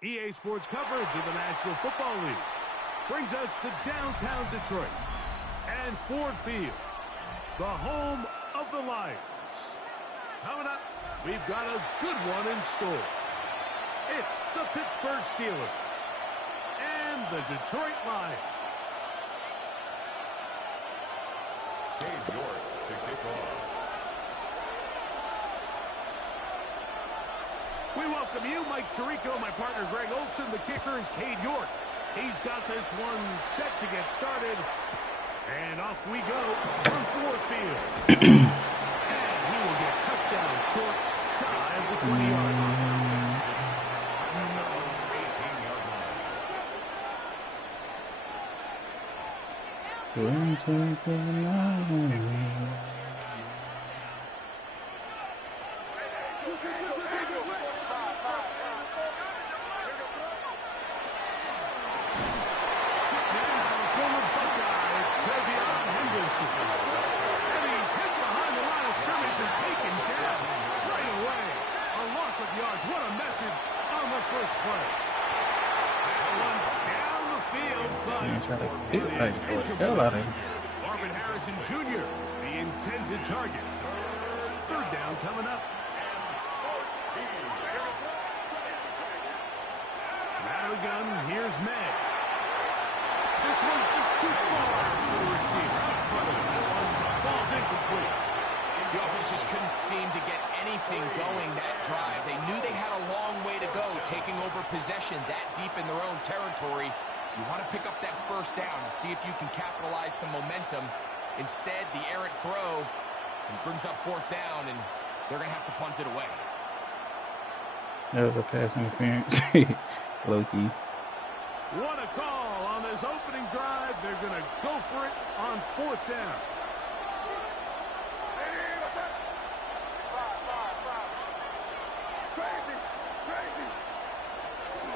EA Sports coverage of the National Football League brings us to downtown Detroit and Ford Field, the home of the Lions. Coming up, we've got a good one in store. It's the Pittsburgh Steelers and the Detroit Lions. Cade York to kick off. We welcome you, Mike Tirico, my partner Greg Olson. The kicker is Cade York. He's got this one set to get started. And off we go from Ford Field. And he will get cut down short, shy of the 20-yard line. 18-yard line. Marvin Harrison Jr., the intended target. Third down coming up. Out of the gun, here's May. This one's just too far for the receiver. Out front of him. That one falls incomplete. The offense just couldn't seem to get anything going that drive. They knew they had a long way to go, taking over possession that deep in their own territory. You want to pick up that first down and see if you can capitalize some momentum. Instead, the errant throw brings up fourth down, and they're going to have to punt it away. That was a pass interference. Low-key. What a call on this opening drive. They're going to go for it on fourth down.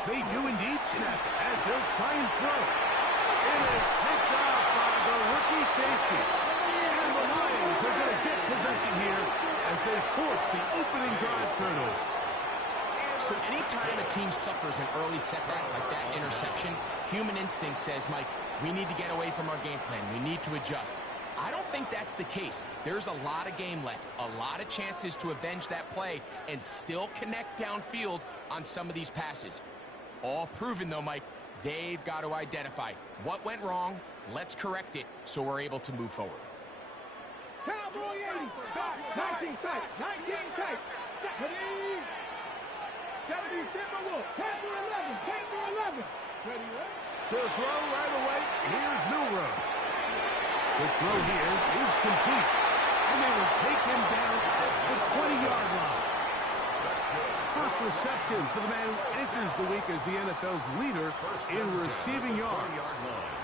They do indeed snap it as they'll try and throw. It is picked up by the rookie safety. And the Lions are going to get possession here as they force the opening drive turnover. So anytime a team suffers an early setback like that interception, human instinct says, Mike, we need to get away from our game plan. We need to adjust. I don't think that's the case. There's a lot of game left, a lot of chances to avenge that play and still connect downfield on some of these passes. All proven, though, Mike, they've got to identify what went wrong. Let's correct it so we're able to move forward. Cowboy 80, 19 tight, 19 tight. Ready? Gotta be Timberwolf. 10 to 11, 10 to 11. Ready, To throw right away, here's Milrow. The throw here is complete. And they will take him down at the 20-yard line. First reception for the man who enters the week as the NFL's leader in receiving yards.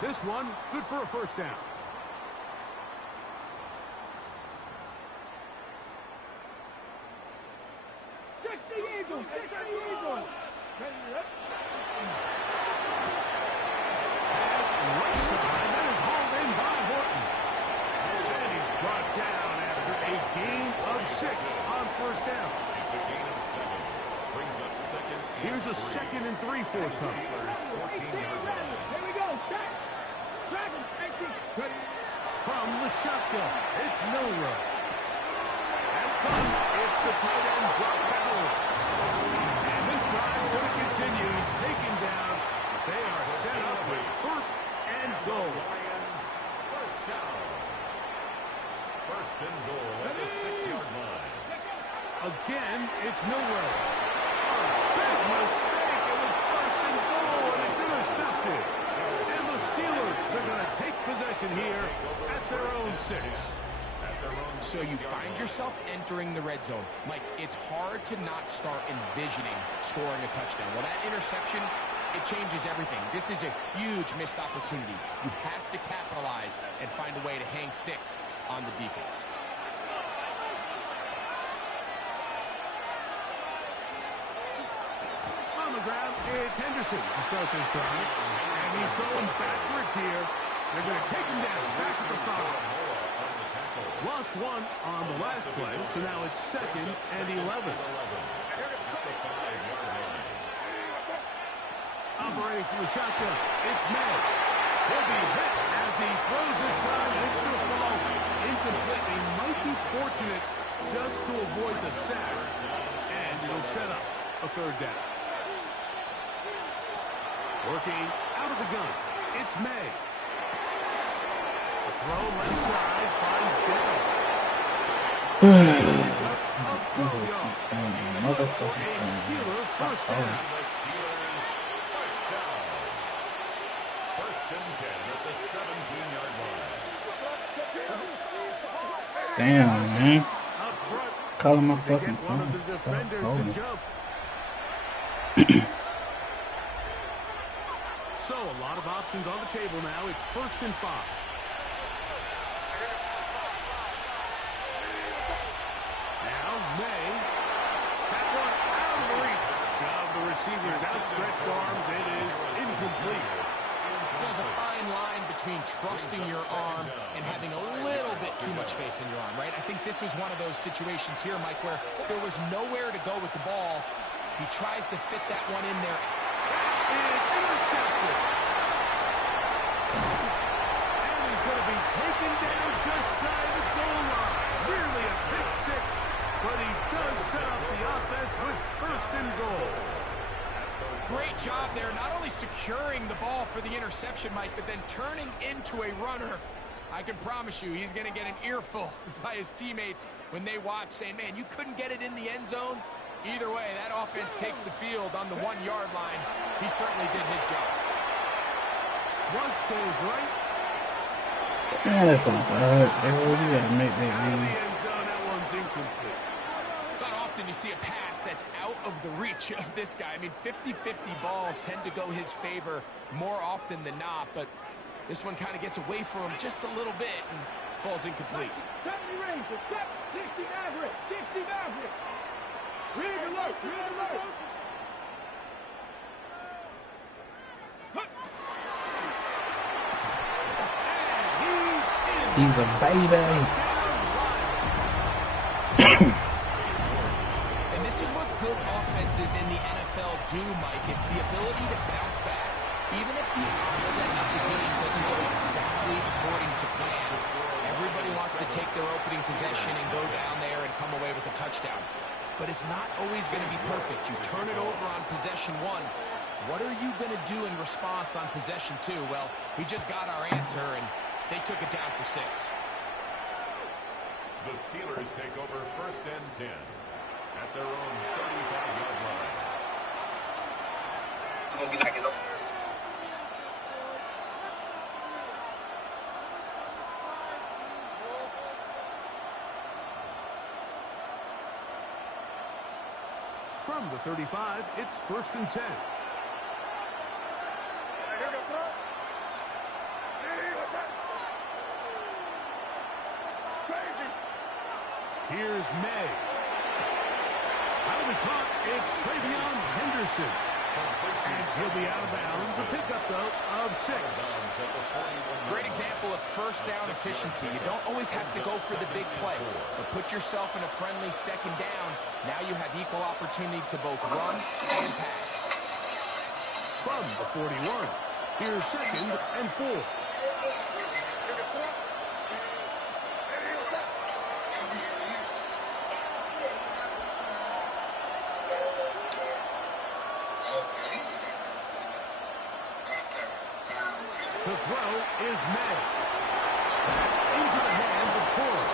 This one, good for a first down. Pass right side, that is hauled in by Horton. And he's brought down after a gain of 6 on first down. It's a gain of 7. Brings up second. Here's a 2nd and 3 forthcoming. 14-yard line. Here we go. Start. Dragon. 18. Ready. From the shotgun, it's Milrow. That's fun. It's the tight end drop balance. And this drive is going to continue. He's taken down. They are set up with first and goal. Lions, first down. First and goal at the 6-yard line. Again, it's Milrow. Big mistake. It was first and goal, and it's intercepted. And the Steelers are going to take possession here at their own 6. So you find yourself entering the red zone. Mike, it's hard to not start envisioning scoring a touchdown. Well, that interception, it changes everything. This is a huge missed opportunity. You have to capitalize and find a way to hang 6 on the defense. On the ground, it's Henderson to start this drive. And he's going backwards here. They're going to take him down, back to the 5. Lost 1 on the last play, so now it's 2nd and 11. operating from the shotgun. It's May. He'll be hit as he throws this time, and it's going to fall incomplete. They might be fortunate just to avoid the sack, and it'll set up a third down. Working out of the gun, it's May. The throw left side finds Devin. Up 12 yards. A Steeler first down. The Steelers first down. First and 10 at the 17-yard line. Damn, man. Up front, Call him my they fucking get one of the phone. defenders Hold to on. jump. So a lot of options on the table now. It's 1st and 5. Now May. That one out of the reach of the receiver's outstretched arms. It is incomplete. There's a fine line between trusting your arm and having a little bit too much faith in your arm, right? I think this was one of those situations here, Mike, where there was nowhere to go with the ball. He tries to fit that one in there. It is intercepted. And he's going to be taken down just shy of the goal line. Nearly a pick six, but he does set up the offense with 1st and goal. Great job there, not only securing the ball for the interception, Mike, but then turning into a runner. I can promise you he's going to get an earful by his teammates when they watch, saying, man, you couldn't get it in the end zone. Either way, that offense takes the field on the 1-yard line. He certainly did his job. Rush to his right. Man, that's not bad. You gotta make that Out of the read. end zone, that one's incomplete. It's not often you see a pass that's out of the reach of this guy. I mean, 50-50 balls tend to go his favor more often than not, but this one kind of gets away from him just a little bit and falls incomplete. 70 range, 60 average, 60 average. Rig alert, rig alert. He's a baby. And this is what good offenses in the NFL do, Mike. It's the ability to bounce back. Even if the onset of the game doesn't go exactly according to plan, everybody wants to take their opening possession and go down there and come away with a touchdown. But it's not always going to be perfect. You turn it over on possession 1. What are you going to do in response on possession 2? Well, we just got our answer, and they took it down for 6. The Steelers take over 1st and 10 at their own 35-yard line. From the 35, it's 1st and 10. Here's May. That'll be caught. It's Travion Henderson. And he'll be out of bounds. A pickup, though, of 6. Great example of first down efficiency. You don't always have to go for the big play, but put yourself in a friendly 2nd down. Now you have equal opportunity to both run and pass. From the 41, here's 2nd and 4. The throw is May. Into the hands of Cora.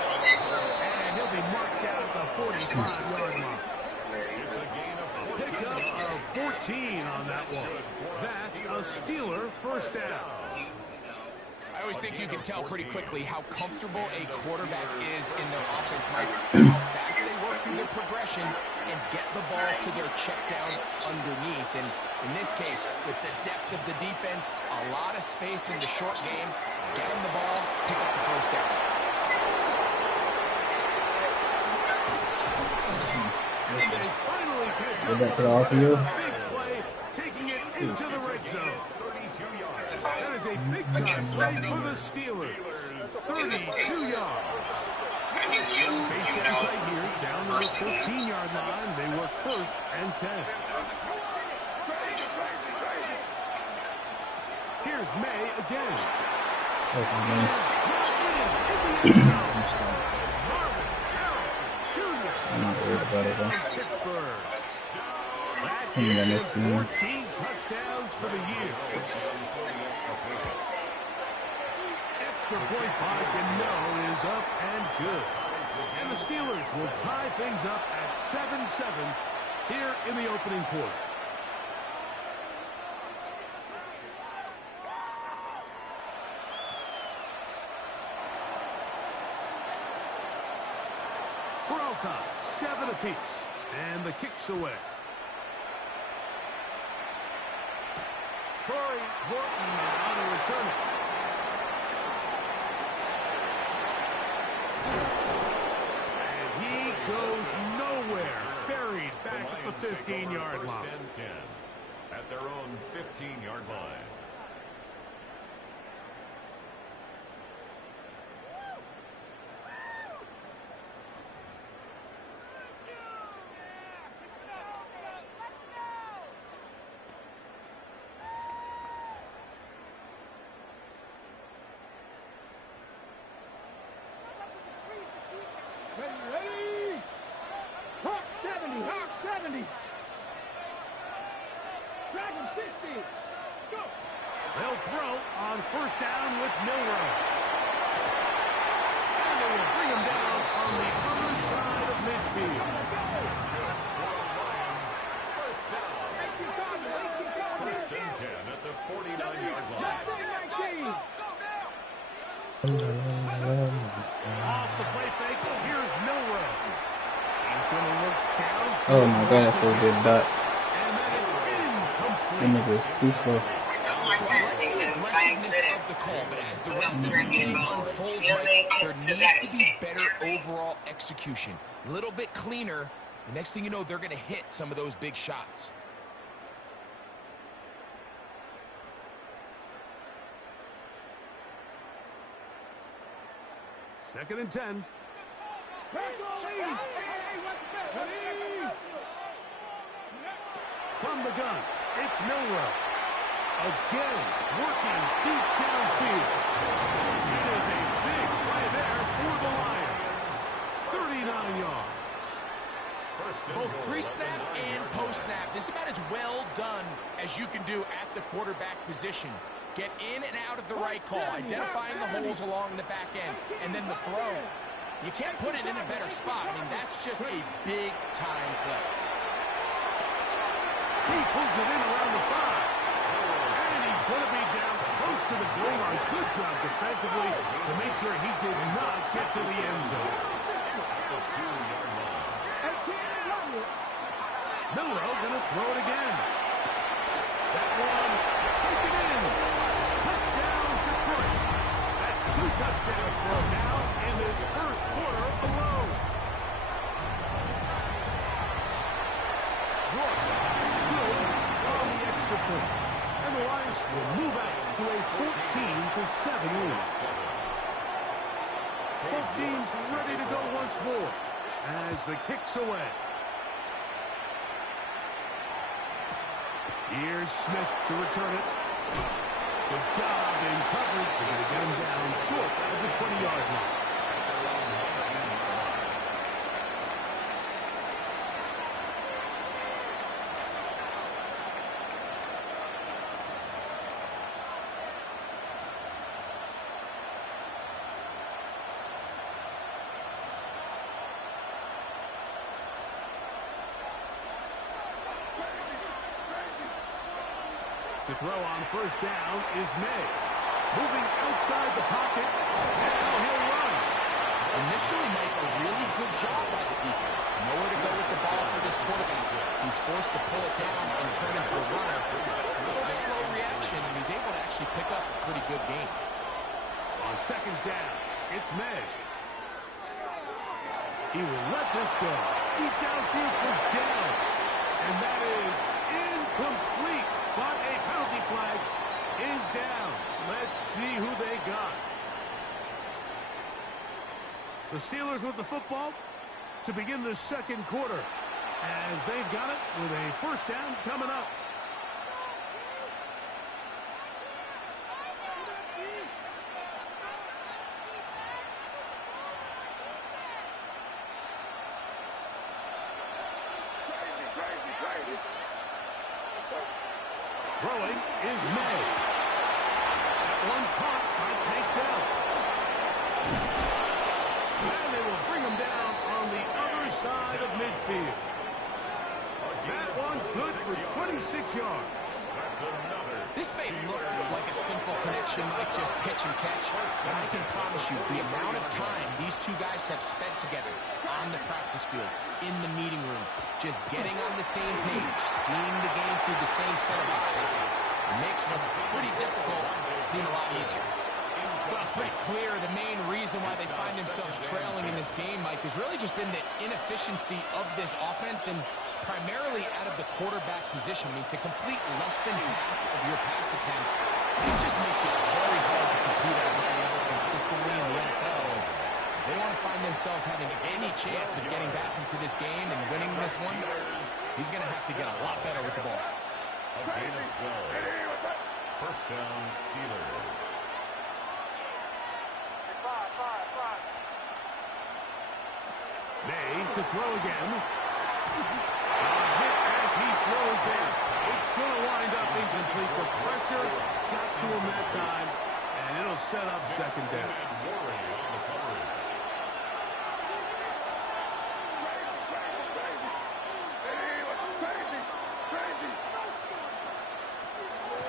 And he'll be marked down at the 45-yard line. It's a gain of 14 Pickup of 14 on that one. That's a Steeler first down. I always think you can tell pretty quickly how comfortable a quarterback is in their offense, Mike. How fast they work through their progression and get the ball to their check down underneath. And in this case, with the depth of the defense, a lot of space in the short game, get them the ball, pick up the first down. They finally catch Go up. back to the RPO. Big play, taking it into the red zone. 32 yards. That is a big-time play for the Steelers. 32 yards. Space getting tight here, down to the 14-yard line. They work 1st and 10. Here's May again. Oh, nice. I'm not worried about it, though. Pittsburgh. That I'm gives gonna him 14 touchdowns for the year. Extra point by Gano is up and good. And the Steelers will tie things up at 7-7 here in the opening quarter. We're all tied, 7 apiece, and the kick's away. Corey Horton now to return it. And he goes nowhere. Buried back at the 15-yard line. First and 10 at their own 15-yard line. Ready? Hawk 70, Hawk 70. Dragon 50. Go. They'll throw on first down with Milroe. And they will bring him down on the other side of midfield. First down. First and 10 at the 49-yard line. Off the play fake, here's Milroe. He's going to look down. Oh my god, that's what did that. And that is That incomplete. nigga was too slow. Aggressiveness of the call, but as the rest of the game unfolds, there needs to be better overall execution. A little bit cleaner. The next thing you know, they're going to hit some of those big shots. Second and 10. From the gun, it's Milroe. Again, working deep downfield. It is a big play there for the Lions. 39 yards. Both pre-snap and post-snap, this is about as well done as you can do at the quarterback position. Get in and out of the right call, identifying the holes along the back end, and then the throw. You can't put it in a better spot. I mean, that's just a big-time play. He pulls it in around the 5. And he's going to be down close to the goal line. Good job defensively to make sure he did not get to the end zone. The 2-yard line. Milroe going to throw it again. That one's taken in. Touchdown, Detroit. That's 2 touchdowns for him now in this first quarter alone. Rourke, good on the extra point. And the Lions will move out to a 14-7 lead. Both teams ready to go once more as the kick's away. Here's Smith to return it. Good job in coverage. They're going to get him down short of the 20-yard line. To throw on first down is May. Moving outside the pocket. Now he'll run. Initially, Mike, a really good job by the defense. Nowhere to go with the ball for this quarterback. He's forced to pull it down and turn into a runner. A little slow reaction, and he's able to actually pick up a pretty good game. On second down, it's May. He will let this go. Deep downfield for down. And that is incomplete. But a penalty flag is down. Let's see who they got. The Steelers with the football to begin the second quarter, as they've got it with a first down coming up. Throwing is May. That one caught by Tank Dell. And they will bring him down on the other side of midfield. That one good for 26 yards. This may look like a simple connection, like just pitch and catch, but I can promise you the amount of time these two guys have spent together on the practice field, in the meeting rooms, just getting on the same page, seeing the game through the same set of eyes, it makes what's pretty difficult seem a lot easier. Well, it's pretty clear the main reason why they find themselves trailing in this game, Mike, has really just been the inefficiency of this offense and primarily out of the quarterback position. I mean, to complete less than half of your pass attempts, it just makes it very hard to compete at a high level consistently in the NFL. If they want to find themselves having any chance of getting back into this game and winning this one, he's going to have to get a lot better with the ball. A gain of 12. First down, Steelers. May to throw again. A hit as he throws there. It's going to wind up incomplete. The pressure got to him that time, and it'll set up second down.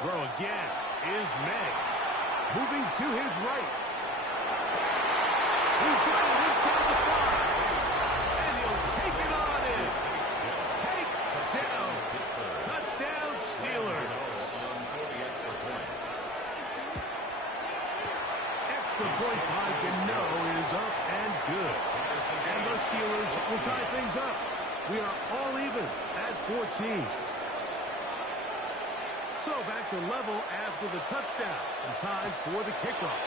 Throw again is May. Moving to his right. He's got it inside the 5. And he'll take it on in. Take down. Touchdown, Steelers. Extra point by Gano is up and good. And the Steelers will tie things up. We are all even at 14. So back to level after the touchdown. And time for the kickoff.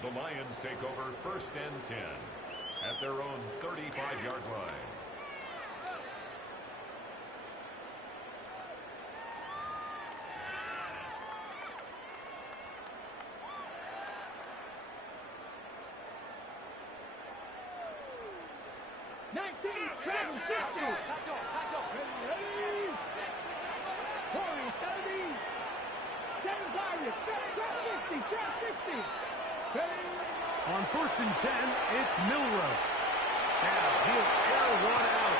The Lions take over first and 10 at their own 35-yard line. On first and 10, it's Milrow. Now he'll air one out.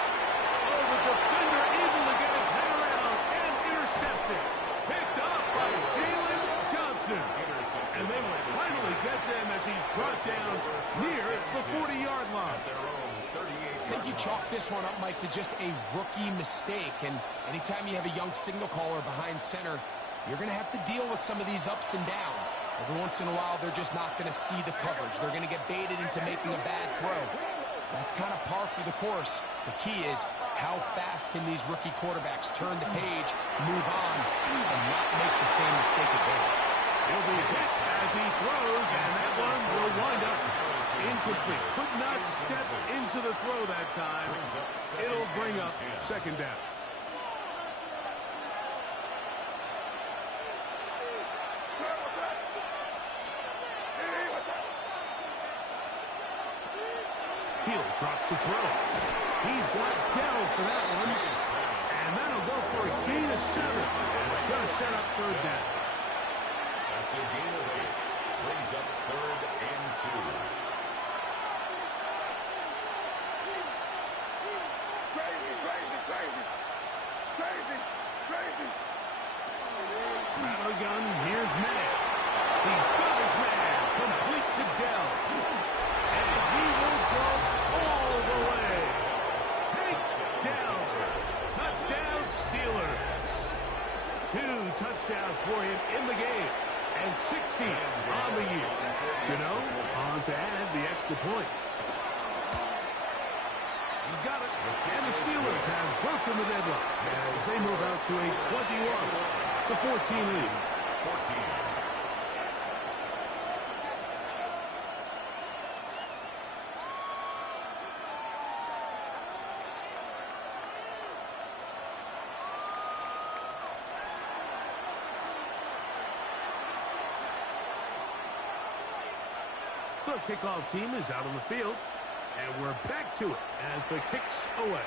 Oh, the defender able to get his head around and intercepted. Picked up by Jalen Johnson. And they will finally get them as he's brought down near the 40-yard line. I think you chalk this one up, Mike, to just a rookie mistake. And anytime you have a young signal caller behind center, you're going to have to deal with some of these ups and downs. Every once in a while, they're just not going to see the coverage. They're going to get baited into making a bad throw. That's kind of par for the course. The key is how fast can these rookie quarterbacks turn the page, move on, and not make the same mistake again. He'll be hit as he throws, and that one will wind up incomplete. Could not step into the throw that time. It'll bring up second down. He'll drop to throw. He's got Dell for that one. And that'll go for a gain of 7. And it's going to set up third down. That's a gain of 8. Brings up third and 2. Out of the gun, here's May. He's got his man complete to Dell. As he will throw all the way. Takedown. Touchdown, Steelers. 2 touchdowns for him in the game. And 60 on the year. On to add the extra point. He's got it. And the Steelers have broken the deadlock as they move out to a 21-14 lead. 14. The kickoff team is out on the field, and we're back to it as the kick's away.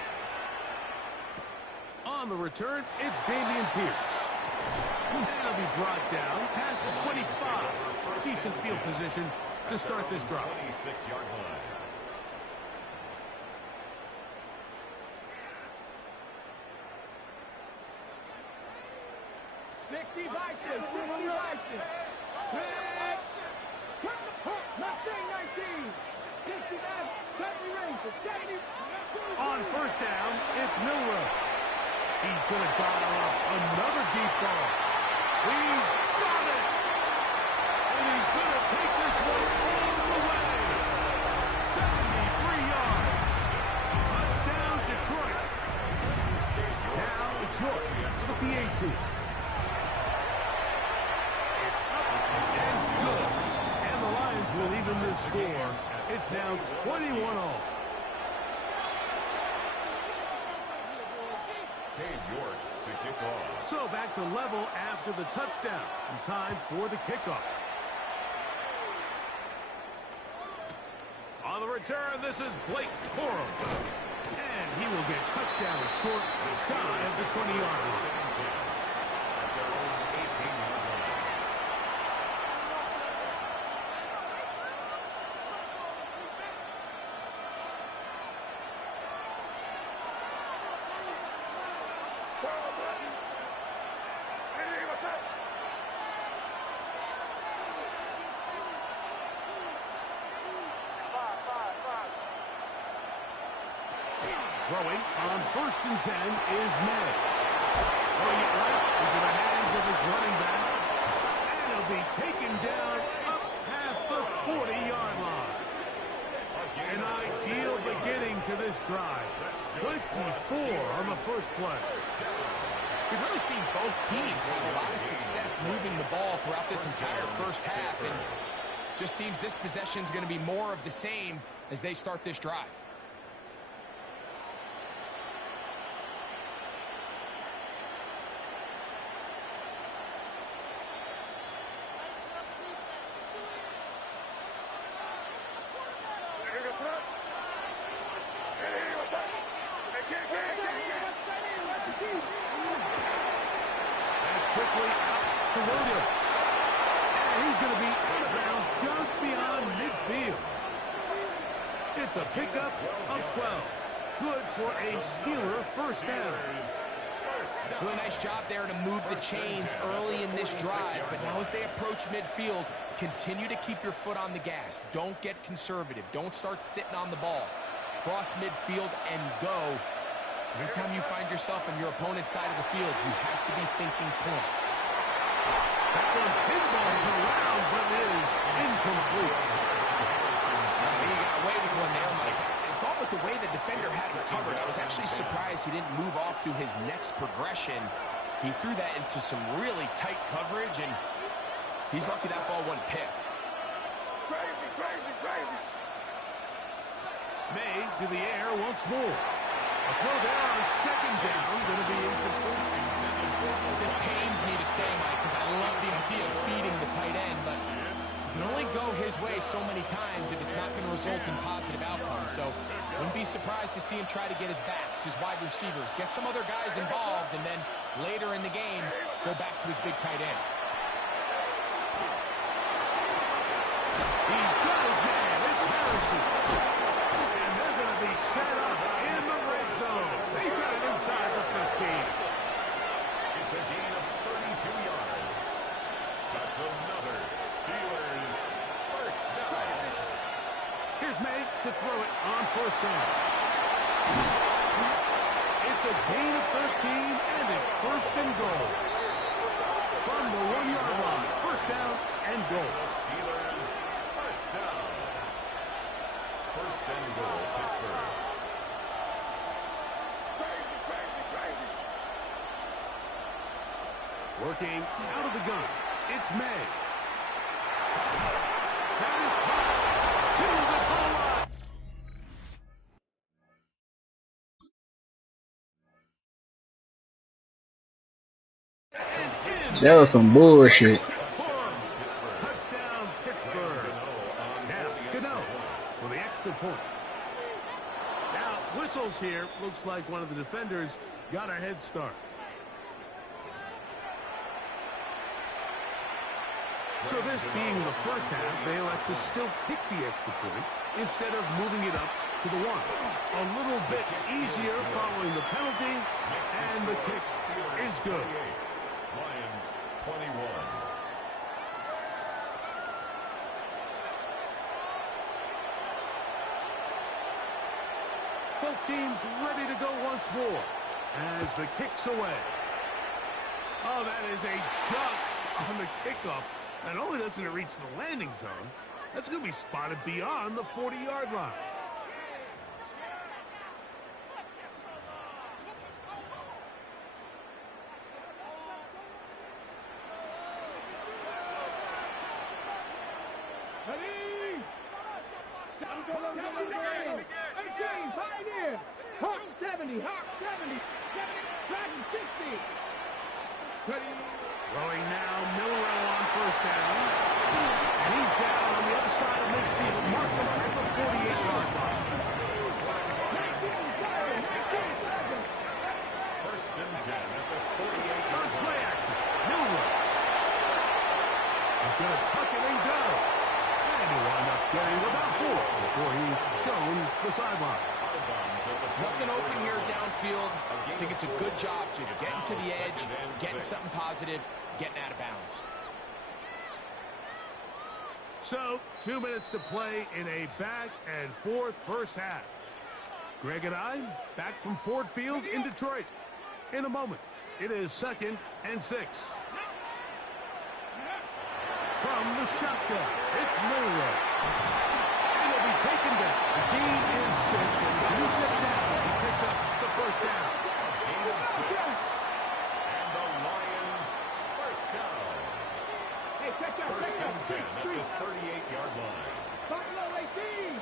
On the return, it's Damian Pierce. And he'll be brought down past the 25. Decent field position to start this drive. 26-yard line. On first down, it's Milroe. He's going to dial up another deep ball. He's got it! And he's going to take this one all the way. 73 yards. Touchdown, Detroit. Now it's York with the 18. It's up and good. And the Lions will even this score. It's now 21-all. York to kick off. So back to level after the touchdown. And time for the kickoff. On the return, this is Blake Corum. And he will get cut down short, shy of the 20 yards. At their own 18-yard line. Throwing on 1st and 10 is May. Throwing it right into the hands of his running back. And he'll be taken down up past the 40-yard line. An ideal beginning to this drive. 24 on the first play. We've really seen both teams have a lot of success moving the ball throughout this entire first half. And just seems this possession is going to be more of the same as they start this drive. Quickly out to Williams. And he's going to be out of bounds just beyond midfield. It's a pickup of 12. Good for a Steeler first down. Really nice job there to move the chains early in this drive. But now as they approach midfield, continue to keep your foot on the gas. Don't get conservative. Don't start sitting on the ball. Cross midfield and go. Anytime you find yourself on your opponent's side of the field, you have to be thinking points. That one pinballs around, but is incomplete. He got away with one there, Mike. I thought with the way the defender had him covered, I was actually surprised he didn't move off to his next progression. He threw that into some really tight coverage, and he's lucky that ball wasn't picked. May to the air once more. A throw there on 2nd down, going to be incomplete. This pains me to say, Mike, because I love the idea of feeding the tight end, but you can only go his way so many times if it's not going to result in positive outcomes. So wouldn't be surprised to see him try to get his backs, his wide receivers, get some other guys involved, and then later in the game, go back to his big tight end. He's got his man. It's Harrison. And they're going to be set up in the red zone. They've got it inside the 15. It's a gain of 32 yards. That's another Steelers first down. Here's May to throw it on 1st down. It's a gain of 13, and it's 1st and goal. From the 1-yard line, 1st down and goal. The Steelers first down. 1st and goal, Pittsburgh. Working out of the gun, it's May. That is caught to the goal line. And in. That was some bullshit. Touchdown, Pittsburgh. Now, Gano for the extra point. Now, whistles here. Looks like one of the defenders got a head start. So this being the first half, they elect to still kick the extra point instead of moving it up to the one. A little bit easier following the penalty, and the kick is good. Lions 21. Both teams ready to go once more as the kick's away. Oh, that is a dunk on the kickoff. Not only doesn't it reach the landing zone, that's going to be spotted beyond the 40-yard line. Ready? 18, Pioneer. Hawk 70, Hawk 70, 70, 60. Ready? Throwing now, Milrow on first down. And he's down on the other side of midfield. Mark him at the 48-yard line. First and 10 at the 48-yard line. Play action. Milrow. He's going to tuck it and go. And he'll wind up getting about 4 before he's shown the sideline. Nothing open here downfield. I think it's a good job just getting to the edge, getting something positive, getting out of bounds. So, 2 minutes to play in a back-and-forth first half. Greg and I back from Ford Field in Detroit. In a moment, it is 2nd and 6. From the shotgun, it's Milrow. And he'll be taken down. The gain is 6, and 2 set down. He picked up the first down. Gain of 6. And the Lions first down. Hey, check out, First check out. and 10 at the 38-yard line. Buffalo 18.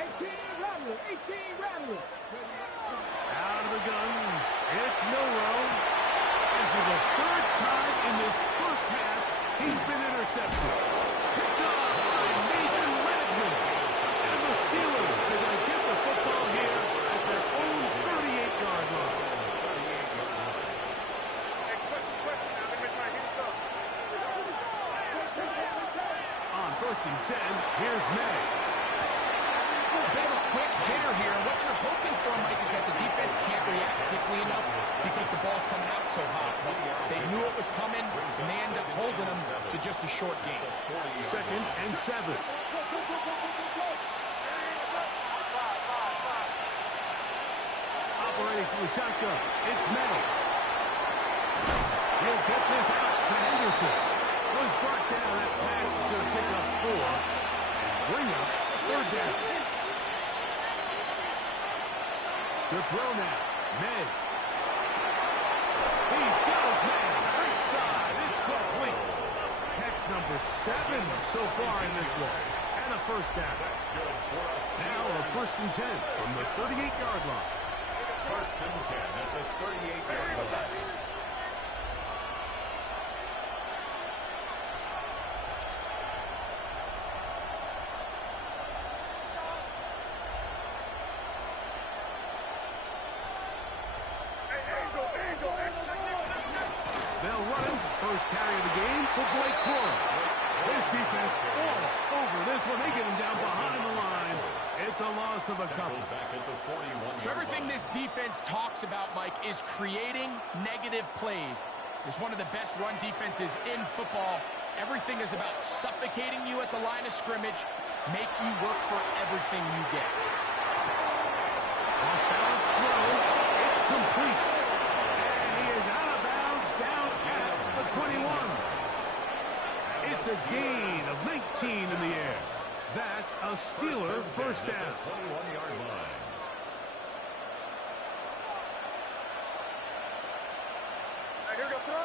18 Rattler, 18 Rattler. Out of the gun, it's Milrow. And for the 3rd time in this first half, he's been intercepted. Picked up by Nathan Redmond. And the Steelers are going to get the football here at their own 38-yard line. On 1st and 10, here's May. A bit of a quick hitter here. What you're hoping for, Mike, is that the defense can't react quickly enough because the ball's coming out so hot. They knew it was coming, and they end up holding them to just a short game. 2nd and 7. Operating from the shotgun, it's May. He'll get this out to Henderson. Was brought down. That pass is going to pick up 4 and bring up 3rd down. To throw now, May. He's got his man right side. It's complete. Catch number 7 so far in this one. And a first down. Now a 1st and 10 from the 38-yard line. First and 10 at the 38-yard line. They'll run him. First carry of the game for Blake Corum. His defense all over this one. They get him down behind the line. It's a loss of a couple. So everything this defense talks about, Mike, is creating negative plays. It's one of the best run defenses in football. Everything is about suffocating you at the line of scrimmage, make you work for everything you get. Off balance throw. It's complete. And he is out of bounds down at the 21. It's a gain of 19 in the air. That's a Steeler first down. 21-yard line. Here we go, throw.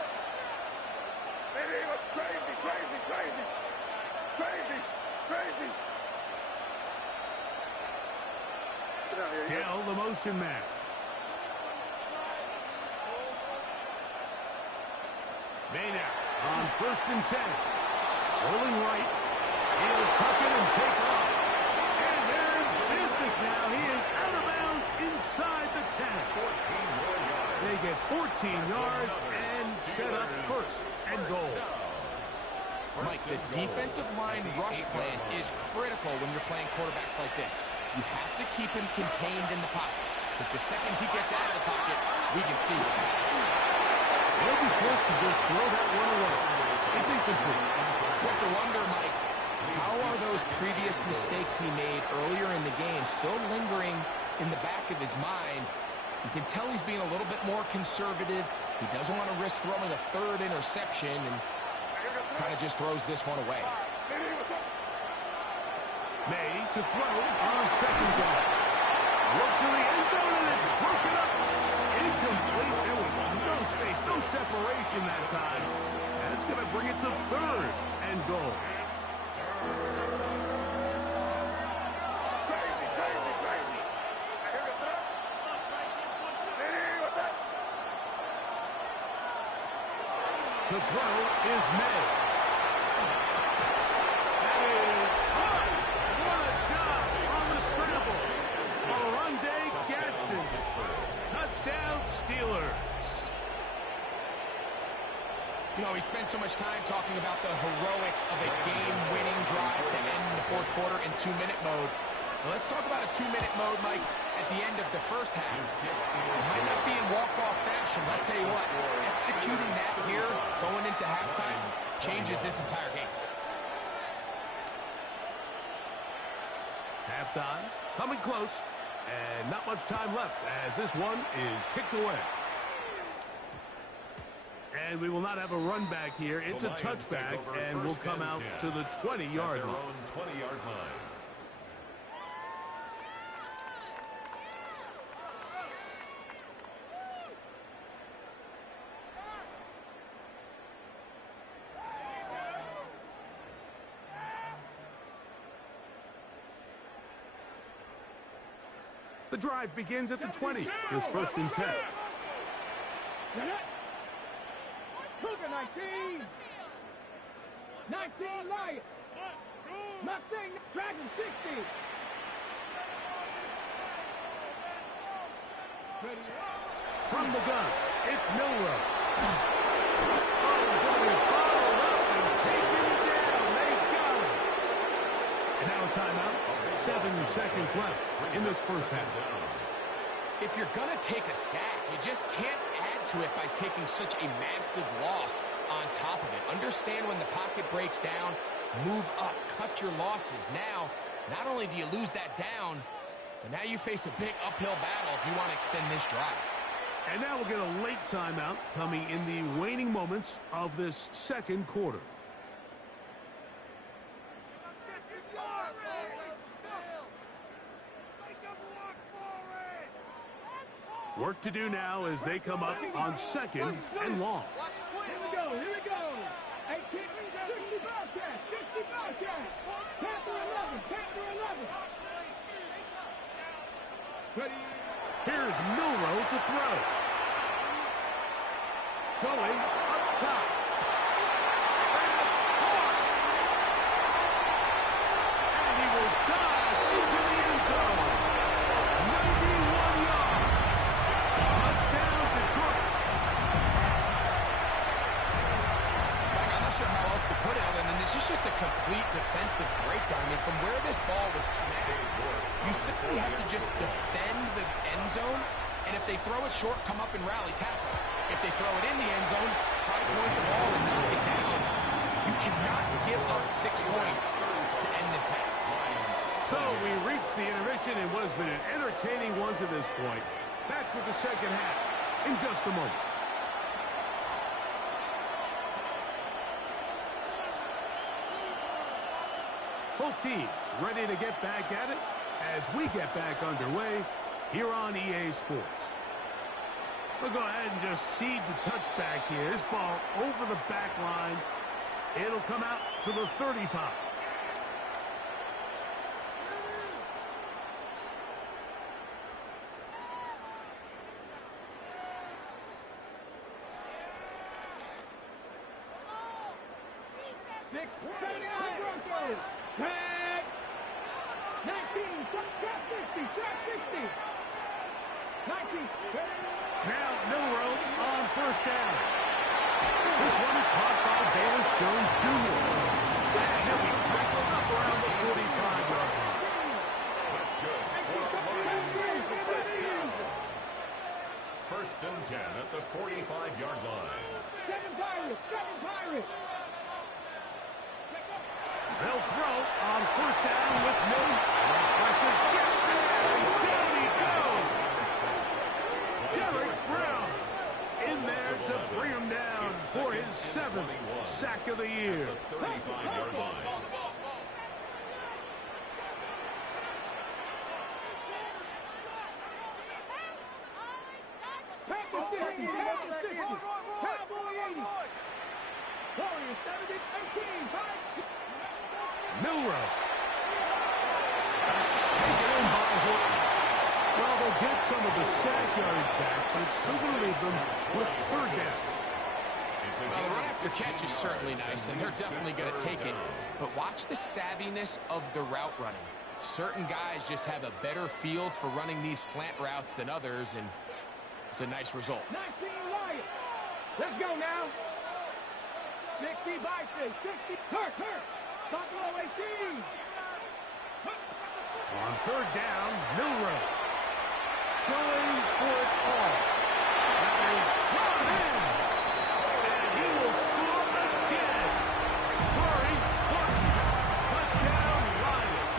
Baby, it was crazy, crazy, crazy. Crazy, crazy. Get out here. Dell, the motion man. Maynard on 1st and 10. Rolling right. He'll tuck it and take off. And they're in business now. He is out of bounds inside the 10. 14 more yards. They get 14 yards and set up first and goal. Mike, the defensive line rush plan is critical when you're playing quarterbacks like this. You have to keep him contained in the pocket, because the second he gets out of the pocket, we can see what happens. They'll be forced to just throw that one away. It's incomplete. You have to wonder, Mike, how are those previous mistakes he made earlier in the game still lingering in the back of his mind? You can tell he's being a little bit more conservative. He doesn't want to risk throwing a third interception, and kind of just throws this one away. May to throw on second down. Look to the end zone, and it's broken up. Incomplete. There was no space, no separation that time. And it's going to bring it to third and goal. To throw is May. That is high. What a job on the scramble. Arundé Gadsden. Touchdown Steelers. You know, we spent so much time talking about the heroics of a game-winning drive to end the fourth quarter in 2-minute mode. Well, let's talk about a 2-minute mode, Mike, at the end of the first half. It might not be in walk-off fashion, but I'll tell you what, executing that here, going into halftime, changes this entire game. Halftime, coming close, and not much time left as this one is kicked away. And we will not have a run back here. It's a touchback, and we'll come out to the 20-yard line. 20-yard line. The drive begins at the 20. It's first and 10. Cougar 19. 19 Lions. Mustang Dragon 60. From the gun, it's Milrow. Going followed up and taken down. They got him. And now a timeout. 7 seconds left in this first half. If you're going to take a sack, you just can't add to it by taking such a massive loss on top of it. Understand when the pocket breaks down, move up, cut your losses. Now, not only do you lose that down, but now you face a big uphill battle if you want to extend this drive. And now we'll get a late timeout coming in the waning moments of this second quarter. Work to do now as they come up on second and long. Here we go, here we go. 18, 60 Bobcats, 60 Bobcats. Panther 11, Panther 11. Ready. Here's Milrow to throw. Going up top. That's hard. And he will dive into the end zone. 91 yards. Touchdown, Detroit. I'm not sure how else to put it other than this is just a complete defensive breakdown. I mean, from where this ball was snapped, you simply have to just defend the end zone, and if they throw it short, come up and rally tackle. If they throw it in the end zone, high point the ball and knock it down. You cannot give up 6 points to end this half. So we reach the intermission in what has been an entertaining one to this point. Back with the second half in just a moment. Both teams ready to get back at it as we get back underway here on EA Sports. We'll go ahead and just seed the touchback here. This ball over the back line. It'll come out to the 35. Tag. 19, trap 60, trap 60. 19. Now Milrow on first down. This one is caught by Bayless Jones Jr. And he'll be tackled up around the 45-yard line. That's good. First down. First and 10 at the 45-yard line. Seven Pirates. They'll throw on first down with Milrow. Pressure gets there, and down he goes. Derek Brown in there to bring him down for his 7th sack of the year. 35-yard line. Cowboy 80. Warriors 70, 18, 5. Milrow. Taken in by Horton. Well, they'll get some of the sack yardage back, but it's still going to leave them with third down. Well, the run after catch is certainly nice, and they're definitely going to take it. But watch the savviness of the route running. Certain guys just have a better field for running these slant routes than others, and it's a nice result. 19 Lions. Let's go now. 60 Vikings. 60. Hurt. Buffalo 18. On third down, Milrow. Going for it all. That is brought in. And he will score again. Curry, touchdown, Lions.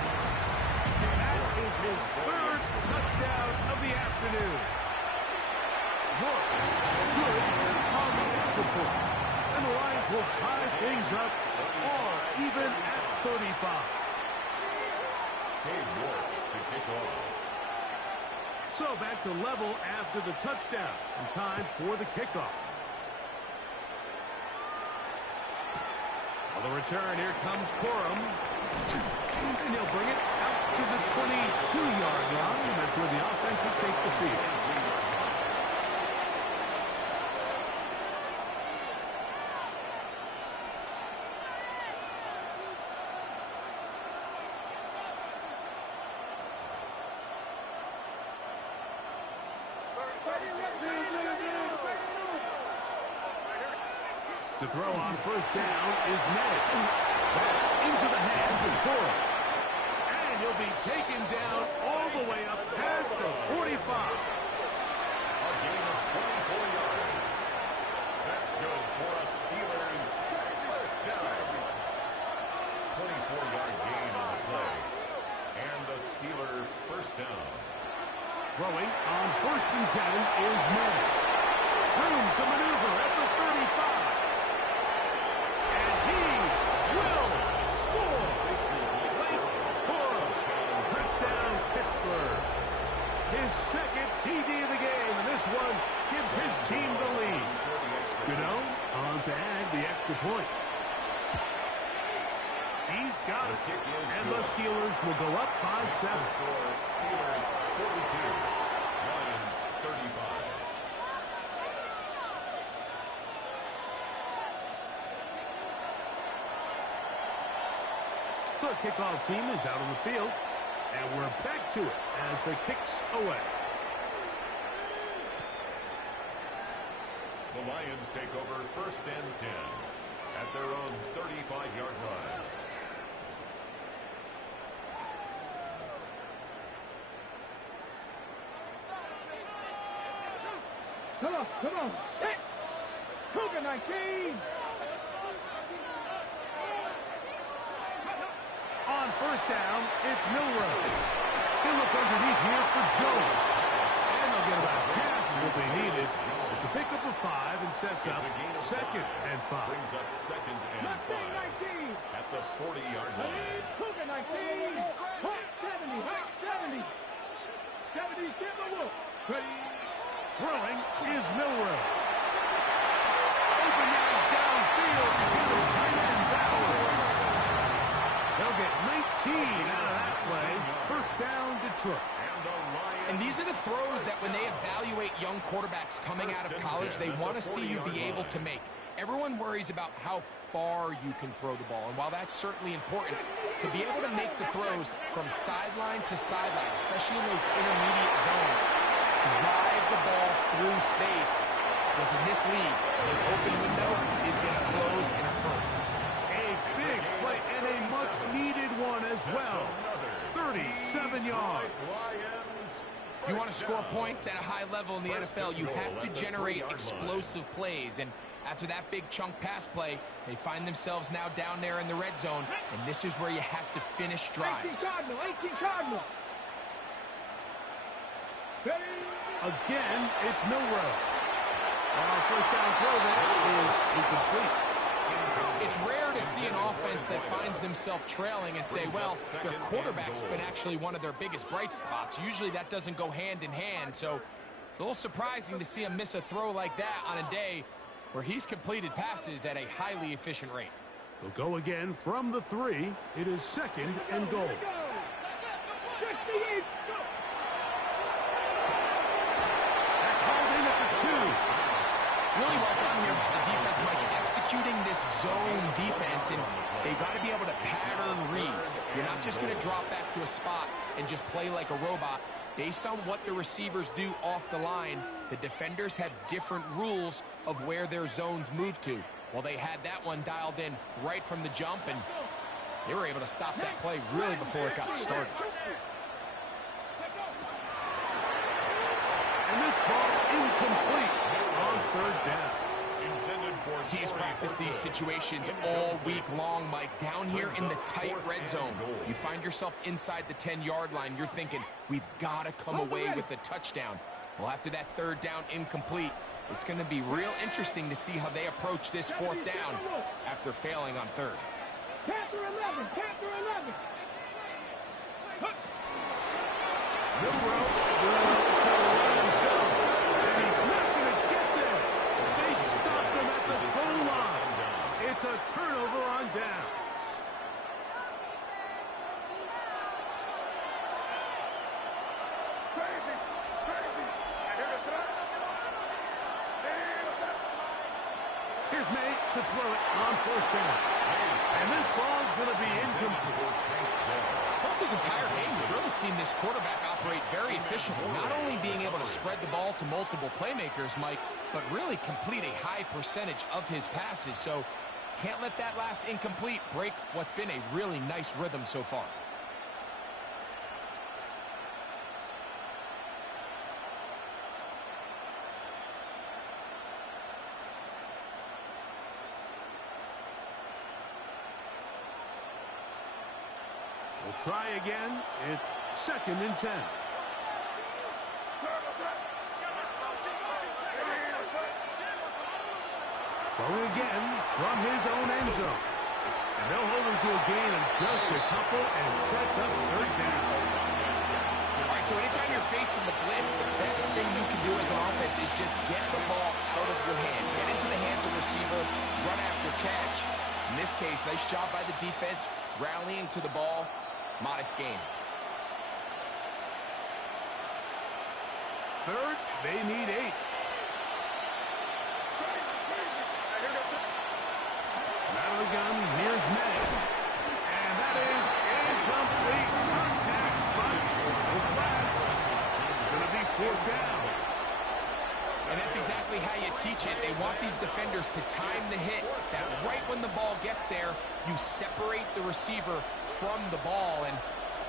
That is his 3rd touchdown of the afternoon. York is good on the extra point. And the Lions will tie things up all even at 35. York to kick off. So back to level after the touchdown. And time for the kickoff. On the return, here comes Corum. And he'll bring it out to the 22-yard line. And that's where the offense will take the field. To throw on first down is Ned. That's into the hands of Corum. And he'll be taken down all the way up past the 45. A gain of 24 yards. That's good for a Steelers first down. 24-yard gain on the play. And a Steeler first down. Throwing on first and 10 is Ned. Room to maneuver at the 35. And he will score. Late Corum. Touchdown, Pittsburgh. His 2nd TD of the game, and this one gives his team the lead. Gano on to add the extra point. He's got it. And the Steelers will go up by 7. Steelers 42. Lions 35. The kickoff team is out on the field, and we're back to it as the kick's away. The Lions take over first and 10 at their own 35-yard line. Come on. Hit. Cougar 19. On first down, it's Milrow. They look underneath here for Jones. And they'll get about half of what they needed. It's a pickup of 5 and sets up 2nd and 5. Brings up 2nd and 5 at the 40-yard line. Cougar 19. Hot 70. 70 Timberwolves. Ready. Throwing is Milrow. Open man downfield. Here is tight end Bowers. They'll get 19 out of that play. First down, Detroit. And these are the throws that when they evaluate young quarterbacks coming out of college, they want to see you be able to make. Everyone worries about how far you can throw the ball. And while that's certainly important, to be able to make the throws from sideline to sideline, especially in those intermediate zones, drive the ball through space. Because in this league, an open window is going to close in a hurry. A big play and a much-needed one as well. 37 yards. If you want to score points at a high level in the NFL, you have to generate explosive plays. And after that big chunk pass play, they find themselves now down there in the red zone. And this is where you have to finish drives. 18 Cardinal. Again, it's Milrow. Our first down throw there is incomplete. It's rare to see an offense that finds themselves trailing and say, well, their quarterback's been actually one of their biggest bright spots. Usually that doesn't go hand in hand, so it's a little surprising to see him miss a throw like that on a day where he's completed passes at a highly efficient rate. They'll go again from the 3. It is 2nd and goal. They're called in at the 2. Really well done here by the defense, Mike, executing this zone defense, and they've got to be able to pattern read. You're not just going to drop back to a spot and just play like a robot. Based on what the receivers do off the line, the defenders have different rules of where their zones move to. Well, they had that one dialed in right from the jump, and they were able to stop that play really before it got started. And this ball incomplete on 3rd down. Teams practice these situations all week long, Mike. Down here in the tight red zone, you find yourself inside the 10-yard line. You're thinking, we've got to come away with a touchdown. Well, after that 3rd down incomplete, it's going to be real interesting to see how they approach this 4th down after failing on 3rd. Panther 11. Milrow will try to run himself, and he's not going to get there. They stopped him at the goal line. It's a turnover on downs. Here's May to throw it on 1st down. And this ball's going to be incomplete. Throughout this entire game, we've really seen this quarterback operate very efficiently, not only being able to spread the ball to multiple playmakers, Mike, but really complete a high percentage of his passes. So can't let that last incomplete break what's been a really nice rhythm so far. We'll try again. It's 2nd and 10. Throwing again from his own end zone. And they'll hold him to a gain of just a couple and sets up 3rd down. All right, so anytime you're facing the blitz, the best thing you can do as an offense is just get the ball out of your hand. Get into the hands of the receiver, run after catch. In this case, nice job by the defense, rallying to the ball. Modest gain. 3rd, they need 8. Battle gun, here's May. And that is incomplete. Contact, but no flags. It's going to be 4th down. And that's exactly how you teach it. They want these defenders to time the hit, that right when the ball gets there, you separate the receiver from the ball, and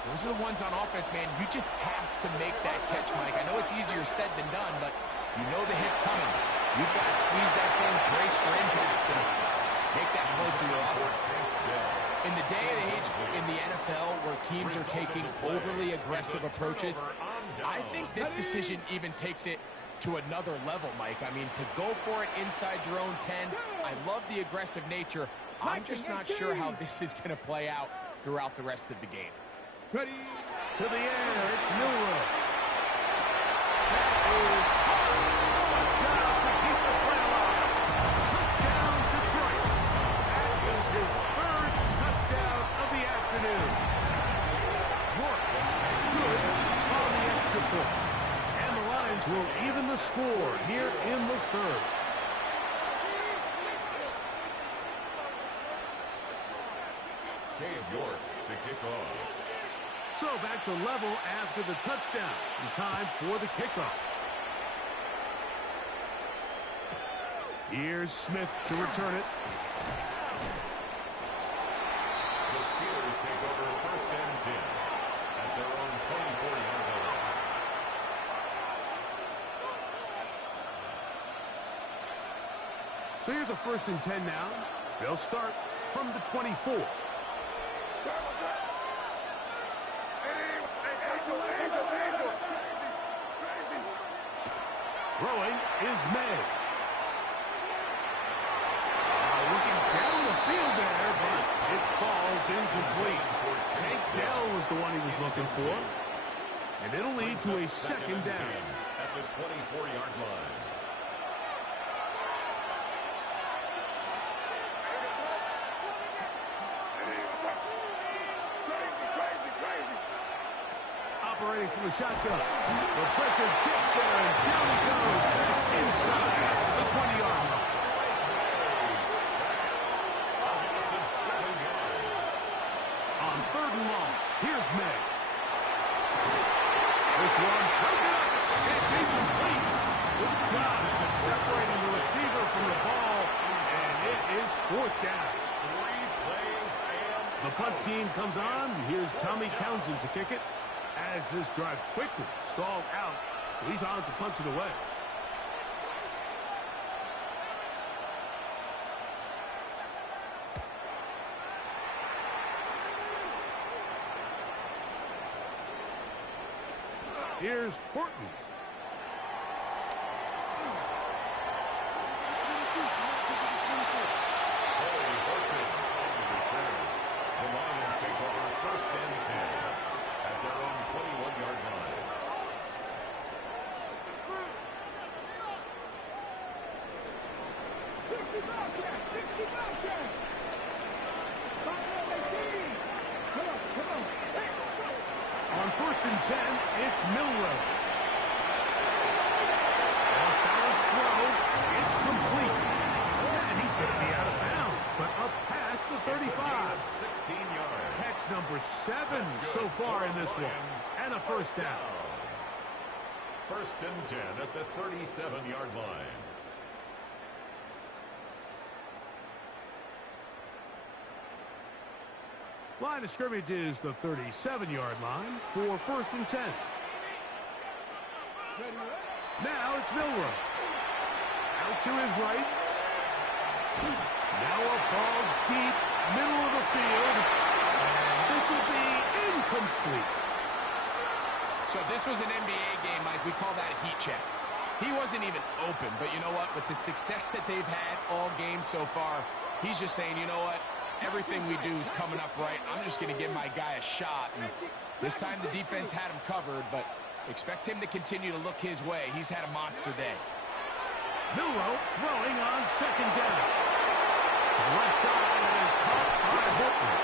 those are the ones on offense, man. You just have to make that catch, Mike. I know it's easier said than done, but you know the hit's coming. You've got to squeeze that thing, brace for impact, and make that play for your offense. In the day and age in the NFL where teams are taking overly aggressive approaches, I think this decision even takes it to another level, Mike. I mean, to go for it inside your own 10, I love the aggressive nature. I'm just not sure how this is going to play out throughout the rest of the game. Ready? To the air, it's Milrow. That is a shot to keep the play alive. Touchdown, Detroit. That is his 3rd touchdown of the afternoon. York, good on the extra point. And the Lions will even the score here in the 3rd. York to kick off. So back to level after the touchdown. And time for the kickoff. Here's Smith to return it. The Steelers take over 1st and 10 at their own 24-yard line. So here's a 1st and 10 now. They'll start from the 24. Throwing is May. Looking down the field there, but it falls incomplete. Tank Dell was the one he was looking for. And it'll lead to a 2nd down. At the 24-yard line. Operating from the shotgun. The pressure gets there, and down he goes back inside the 20-yard line. On 3rd and long, here's May. This one, it's incomplete. Good job separating the receiver from the ball, and it is 4th down. 3 plays and The punt team comes on. Here's Tommy Townsend to kick it. As this drive quickly stalled out, so he's on to punch it away. Here's Horton. The Lions take over 1st and 10 at their own 21-yard line. On 1st and 10, it's Milrow. Off-balance throw. It's complete. And he's going to be out of bounds, but up past the 35. 16 yards. Catch number 7 so far in this one. And a 1st down. 1st and 10 at the 37-yard line. Line of scrimmage is the 37-yard line for 1st and 10. Now it's Milrow. Out to his right. Now a ball deep, middle of the field. And this will be incomplete. So if this was an NBA game, Mike, we call that a heat check. He wasn't even open, but you know what? With the success that they've had all game so far, he's just saying, you know what? Everything we do is coming up right. I'm just going to give my guy a shot. And this time the defense had him covered, but expect him to continue to look his way. He's had a monster day. Milrow throwing on 2nd down. To the left side, and is caught by Horton.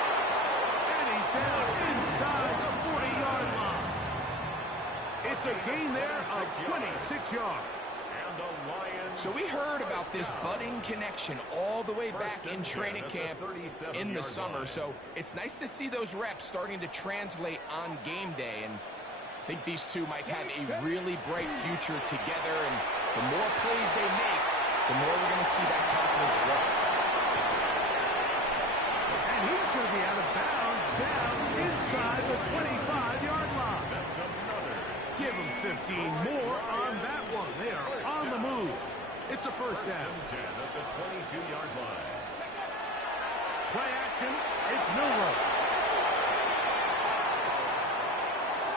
And he's down inside the 40-yard line. It's a gain there of 26 yards. And the Lions. So we heard about this budding connection all the way back in training camp in the summer. So it's nice to see those reps starting to translate on game day. And I think these two might have a really bright future together. And the more plays they make, the more we're going to see that confidence grow. And he's going to be out of bounds down inside the 25-yard line. That's another. Give him 15 more on that one. They are on the move. It's a 1st down. 1st and 10 at the 22-yard line. Play action. It's Milrow.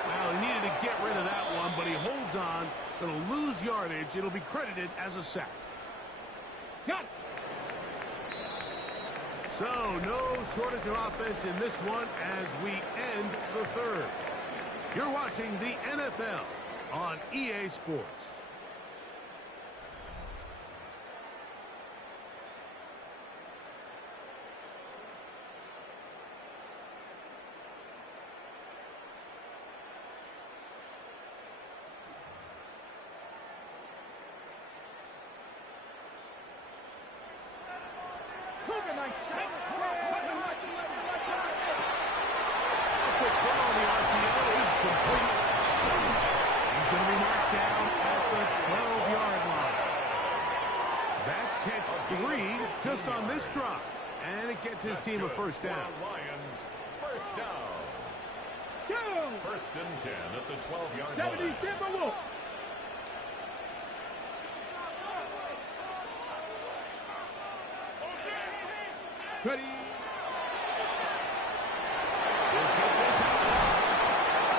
Well, he needed to get rid of that one, but he holds on. Going to lose yardage. It'll be credited as a sack. Got it. So, no shortage of offense in this one as we end the 3rd. You're watching the NFL on EA Sports. catch 3 just on this drive. And it gets his team a first down. Lions, first down. Go! First and 10 at the 12-yard line. 70 Timberwolves. Ready.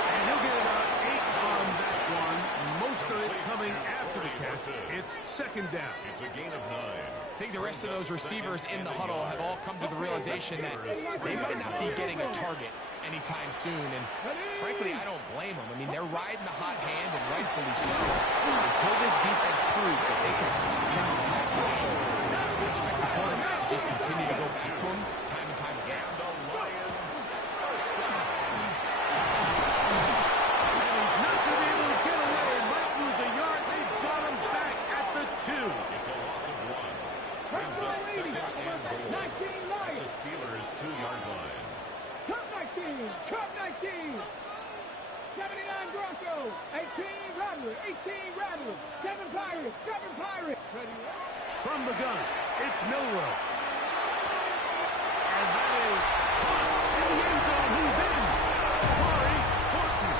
And he'll get about 8 on that one. Most of it coming after the catch. It's second down. It's a gain of 9. I think the rest of those receivers in the huddle have all come to the realization that they might not be getting a target anytime soon. And frankly, I don't blame them. I mean, they're riding the hot hand, and rightfully so. Until this defense proves that they can stop him in the passing game, we expect the quarterback to just continue to go to him time and time again. And the Lions, first down. Not going to be able to get away. Might lose a yard. They've got him back at the 2. It's a loss of 1. Brings up second and goal. 19 The Lions. Steelers' 2-yard line. Cup 19. Cup 19. 79 Broncos. 18 Rattlers. 18 Rattlers. 7 Pirates. 7 Pirates. Ready. From the gun, it's Milrow. And that is caught in the end zone. Who's in? Corey Horton.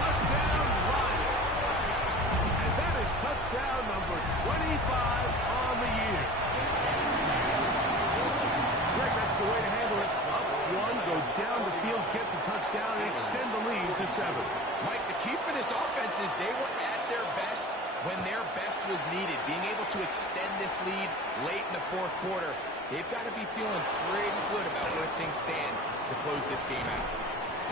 Touchdown, Lions. And that is touchdown number 25 on the year. Greg, that's the way to handle it. Up 1, go down the field, get the touchdown, and extend the lead to 7. Mike, the key for this offense is they were at their best when their best was needed. Being able to extend this lead late in the fourth quarter, they've got to be feeling pretty good about where things stand to close this game out.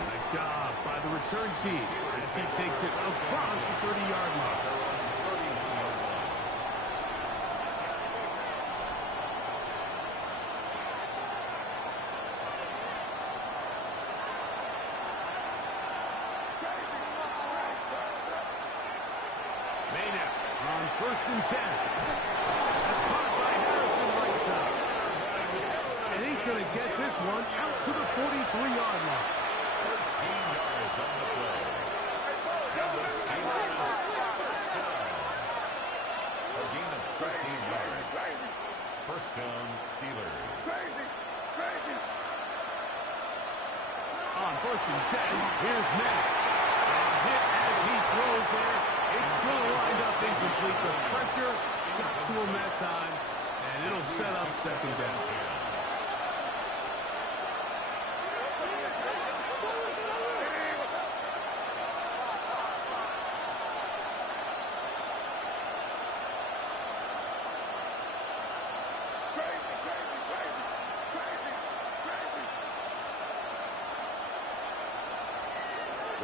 Nice job by the return team as he takes it across the 30-yard line. First and 10. That's caught by Harrison right side. And he's going to get this one out to the 43-yard line. 13 yards on the play. And the Steelers first down. A gain of 13 yards. First down, Steelers. On first and 10, here's Matt. A hit as he throws there. It's going to wind up incomplete. The pressure got to him that time, and it'll set up second down.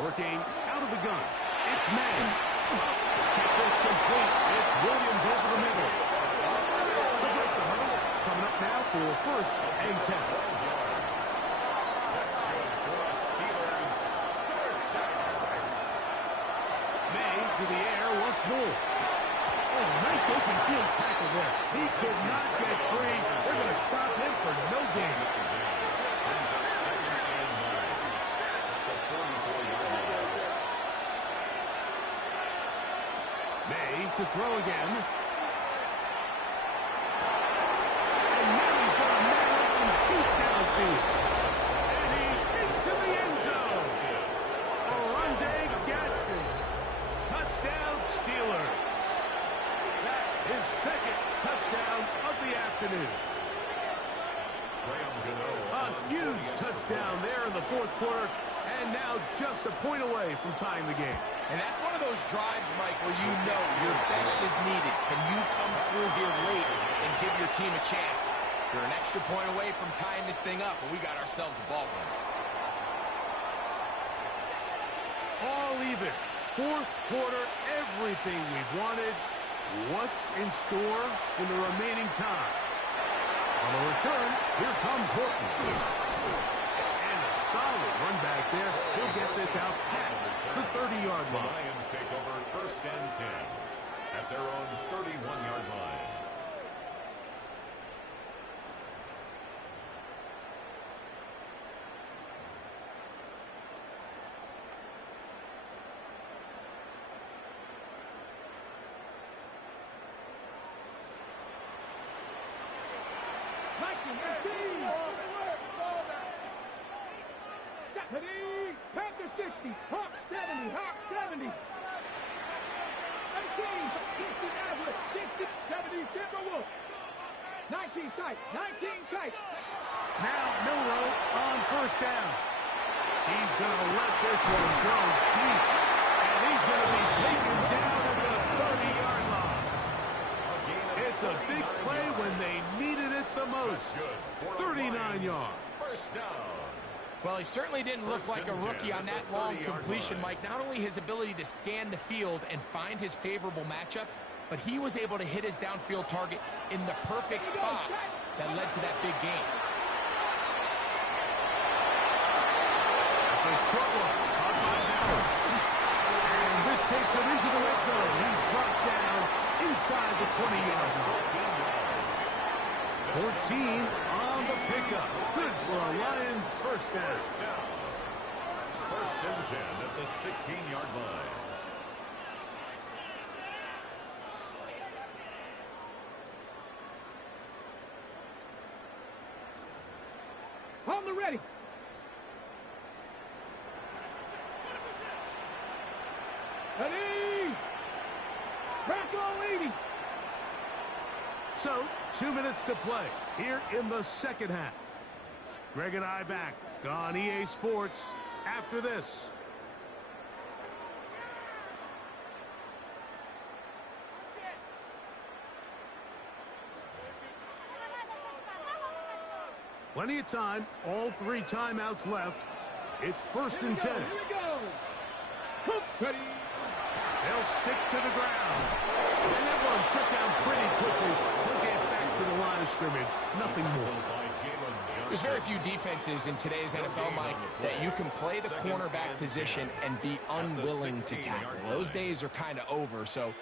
Working out of the gun. It's Madden. Keep this complete. It's Williams over the middle. They'll break the huddle. Coming up now for first and 10. That's good for the Steelers. First down. May to the air once more. Oh, nice open field tackle there. He could not get free. They're going to stop him for no gain. Brings up second and 9 at the 44-yard line. May to throw again. And now he's got a man open deep downfield. And he's into the end zone. Oronde Gadsden. Touchdown Steelers. That is second touchdown of the afternoon. A huge touchdown there in the fourth quarter. And now just a point away from tying the game. And that's one of those drives, Mike, where you know your best is needed. Can you come through here late and give your team a chance? They're an extra point away from tying this thing up, and we got ourselves a ball game. All even. Fourth quarter, everything we've wanted. What's in store in the remaining time? On the return, here comes Horton. And a solid run back there. He'll get this out past the 30-yard The line. Lions take over first and 10 at their own 31-yard line. Panther 60, Hawk 70, Hawk 70. 18, 60, Maverick, 60, 70, Timberwolf. 19 tight, 19 tight. Now Milroe on first down. He's going to let this one go deep. And he's going to be taken down at the 30-yard line. It's a big play when they needed it the most. 39 yards. First down. Well, he certainly didn't look like a rookie on that long completion, Mike. Not only his ability to scan the field and find his favorable matchup, but he was able to hit his downfield target in the perfect spot that led to that big gain. It's a short one. Caught by Bowers. And this takes him into the red zone. He's brought down inside the 20-yard line. 14 on the pickup. Good for a Lions first down. First and 10 at the 16-yard line. On the ready. Ready. Bracco 80. So, 2 minutes to play here in the second half. Greg and I back on EA Sports after this. Plenty of time, all 3 timeouts left. It's first and 10. Here we go. Ready. They'll stick to the ground. And that one shut down pretty quickly. They'll get back to the line of scrimmage. Nothing more. There's very few defenses in today's NFL, Mike, that you can play the cornerback position and be unwilling to tackle. Those days are kind of over, so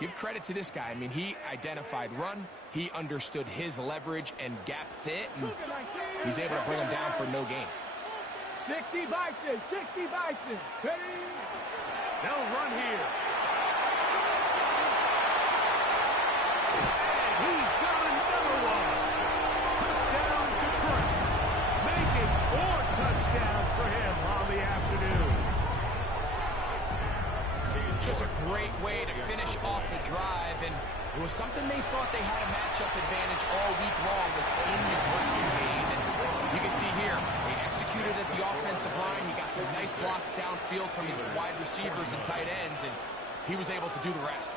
give credit to this guy. I mean, he identified run, he understood his leverage and gap fit, and he's able to bring him down for no gain. 60 Bison, 60 Bison. Ready. They'll run here. And he's got another one. Touchdown, Detroit. Making 4 touchdowns for him on the afternoon. Just a great way to finish off the drive, and it was something they thought they had a matchup advantage all week long, was in the running game. And you can see here, they executed at the offensive line. He got some nice blocks downfield from his wide receivers and tight ends, and he was able to do the rest.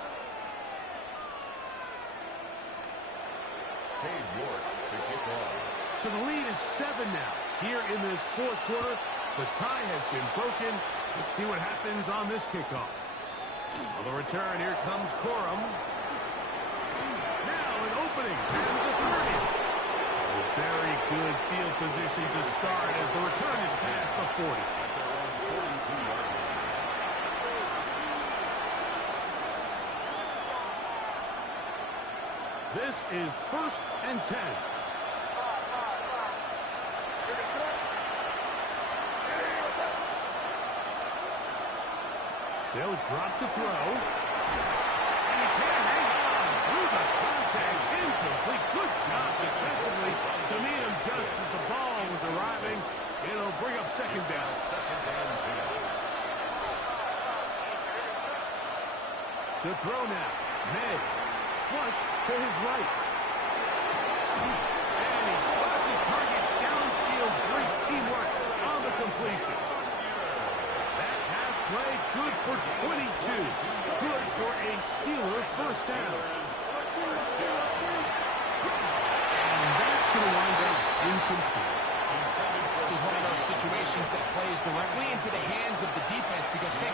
Cade York to kick off. So the lead is 7 now. Here in this fourth quarter, the tie has been broken. Let's see what happens on this kickoff. On the return, here comes Corum. Now an opening past the 30. A very good field position to start as the return is past the 40. This is first and 10. They'll drop to throw. And he can't hang on through the contact. Incomplete. Good job defensively to meet him just as the ball was arriving. It'll bring up second down. To throw now. May. Flush to his right. And he spots his target downfield. Great teamwork on the completion. Play good for 22. Good for a Steeler first down. And that's going to wind up incomplete. This is one of those situations that plays directly into the hands of the defense because they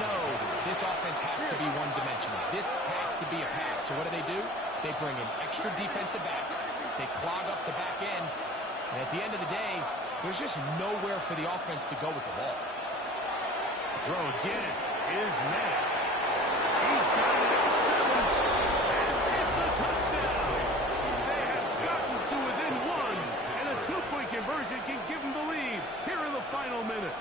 know this offense has to be one-dimensional. This has to be a pass. So what do? They bring in extra defensive backs. They clog up the back end. And at the end of the day, there's just nowhere for the offense to go with the ball. Throw again is Matt. He's got it at 7. And it's a touchdown. They have gotten to within 1. And a 2-point conversion can give them the lead here in the final minute.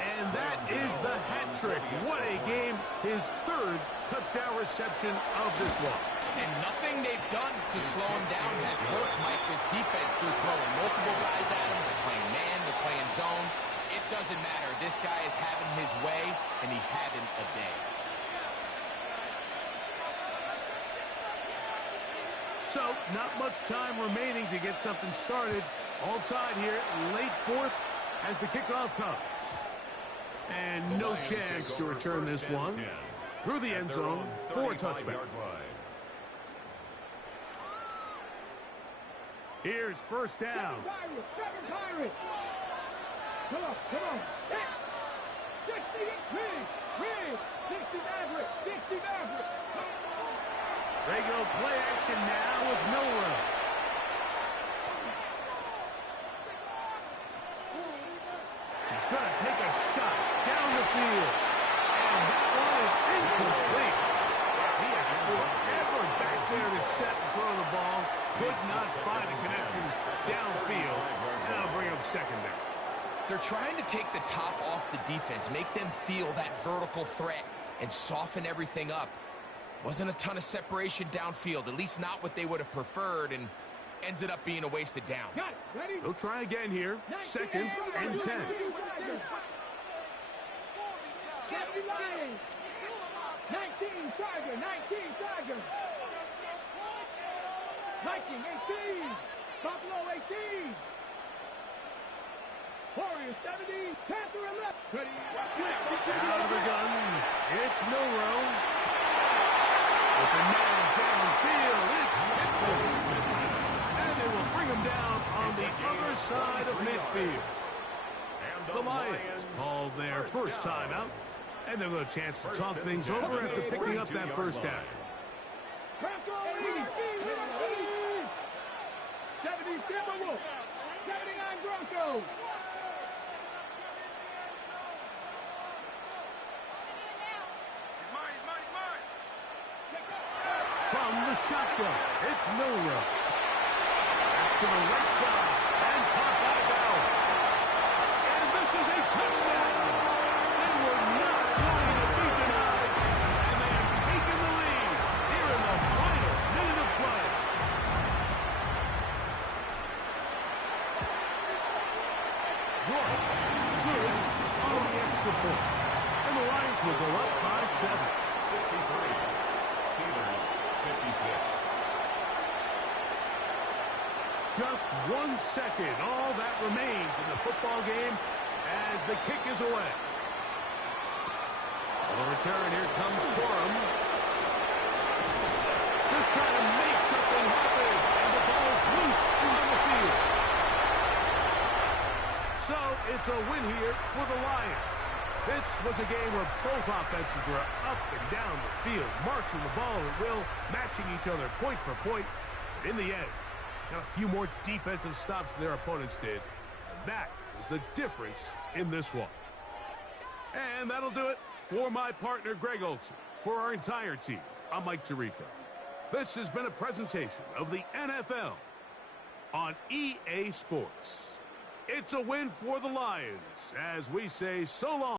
And that is the hat trick. What a game. His 3rd touchdown reception of this one. And nothing they've done to slow him down has worked, Mike. This defense, they're throwing multiple guys at him. They're playing man. They're zone, it doesn't matter. This guy is having his way, and he's having a day. So, not much time remaining to get something started. All tied here, late fourth as the kickoff comes. And no chance to return this one. Through the end zone for a touchback. Here's first down. Seven Pirates. Come on, come on. 60, Rig. 60 Maverick, 60 Maverick. They go play action now with no run. He's going to take a shot down the field. And that one is incomplete. He is forever back there to set and throw the ball. Could not find a connection downfield. And that'll bring up second down. They're trying to take the top off the defense, make them feel that vertical threat, and soften everything up. Wasn't a ton of separation downfield, at least not what they would have preferred, and ends it up being a wasted down. They'll try again here. Second and 10. 70 Lions. 19 Tiger, 19 Tiger. Viking 18. Buffalo 18. Warriors 70. Panther 11. Ready. Out of the gun. It's Milrow. With the man downfield, it's Pittman. And they will bring him down on the other side of midfield. The Lions called their first timeout, and they'll get a chance to talk things over after picking up that first down. 70 Timberwolves. 79 Broncos. From the shotgun, it's Milrow. That's to the right side, and caught by Bauer. And this is a touchdown. They were not going to be denied, and they have taken the lead here in the final minute of play. Good on the extra point. And the Lions will go up by 7. 63. Steelers 56. Just 1 second, all that remains in the football game as the kick is away. On the return, here comes Corum. Just trying to make something happen, and the ball's loose on the field. So, it's a win here for the Lions. This was a game where both offenses were up and down the field, marching the ball at will, matching each other point for point. But in the end, got a few more defensive stops than their opponents did. And that is the difference in this one. And that'll do it for my partner, Greg Olson. For our entire team, I'm Mike Tirico. This has been a presentation of the NFL on EA Sports. It's a win for the Lions as we say so long.